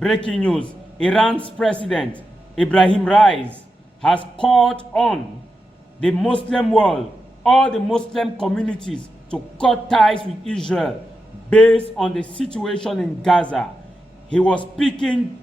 Breaking news: Iran's president, Ibrahim Raisi, has called on the Muslim world, all the Muslim communities, to cut ties with Israel based on the situation in Gaza. He was speaking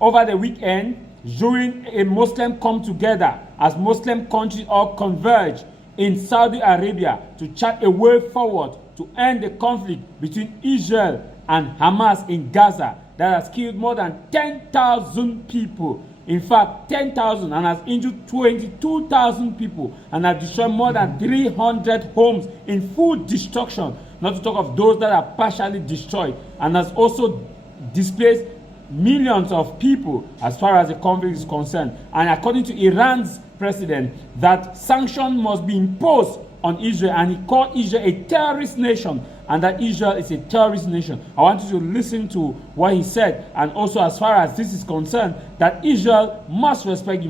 over the weekend during a Muslim come together as Muslim countries all converge in Saudi Arabia to chart a way forward to end the conflict between Israel and Hamas in Gaza that has killed more than 10,000 people. In fact, 10,000, and has injured 22,000 people, and has destroyed more than 300 homes in full destruction, not to talk of those that are partially destroyed, and has also displaced millions of people as far as the conflict is concerned. And according to Iran's president, that sanctions must be imposed on Israel, and he called Israel a terrorist nation, and that Israel is a terrorist nation. I want you to listen to what he said, and also as far as this is concerned, that Israel must respect.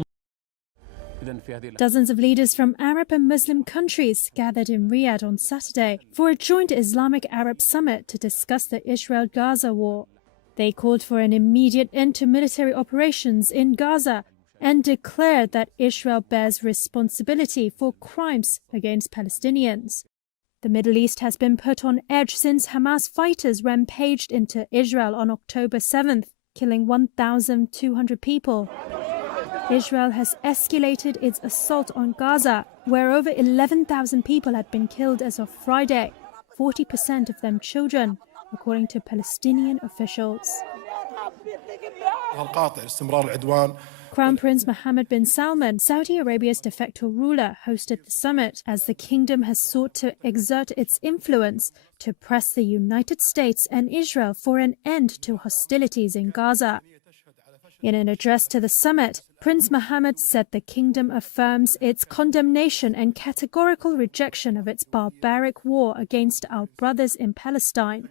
Dozens of leaders from Arab and Muslim countries gathered in Riyadh on Saturday for a joint Islamic-Arab summit to discuss the Israel-Gaza war. They called for an immediate end to military operations in Gaza and declared that Israel bears responsibility for crimes against Palestinians. The Middle East has been put on edge since Hamas fighters rampaged into Israel on October 7th, killing 1,200 people. Israel has escalated its assault on Gaza, where over 11,000 people had been killed as of Friday, 40% of them children, according to Palestinian officials. Crown Prince Mohammed bin Salman, Saudi Arabia's de facto ruler, hosted the summit as the kingdom has sought to exert its influence to press the United States and Israel for an end to hostilities in Gaza. In an address to the summit, Prince Mohammed said the kingdom affirms its condemnation and categorical rejection of its barbaric war against our brothers in Palestine.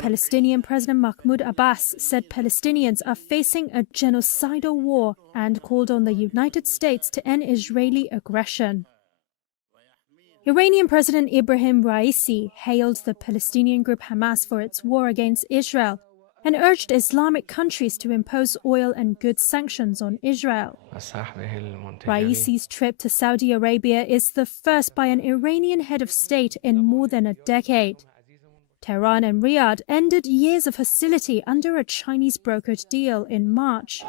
Palestinian President Mahmoud Abbas said Palestinians are facing a genocidal war and called on the United States to end Israeli aggression. Iranian President Ibrahim Raisi hailed the Palestinian group Hamas for its war against Israel and urged Islamic countries to impose oil and goods sanctions on Israel. Raisi's trip to Saudi Arabia is the first by an Iranian head of state in more than a decade. Tehran and Riyadh ended years of hostility under a Chinese-brokered deal in March.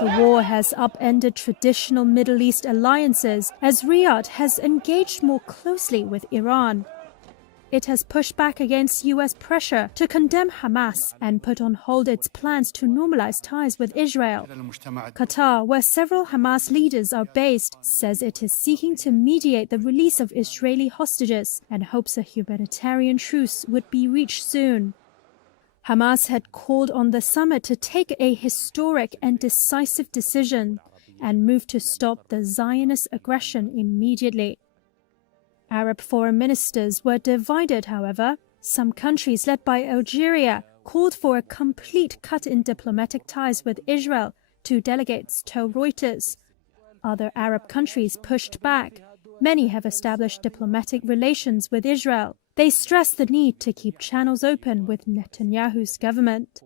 The war has upended traditional Middle East alliances as Riyadh has engaged more closely with Iran. It has pushed back against U.S. pressure to condemn Hamas and put on hold its plans to normalize ties with Israel. Qatar, where several Hamas leaders are based, says it is seeking to mediate the release of Israeli hostages and hopes a humanitarian truce would be reached soon. Hamas had called on the summit to take a historic and decisive decision and move to stop the Zionist aggression immediately. Arab foreign ministers were divided, however. Some countries, led by Algeria, called for a complete cut in diplomatic ties with Israel, two delegates told Reuters. Other Arab countries pushed back. Many have established diplomatic relations with Israel. They stressed the need to keep channels open with Netanyahu's government.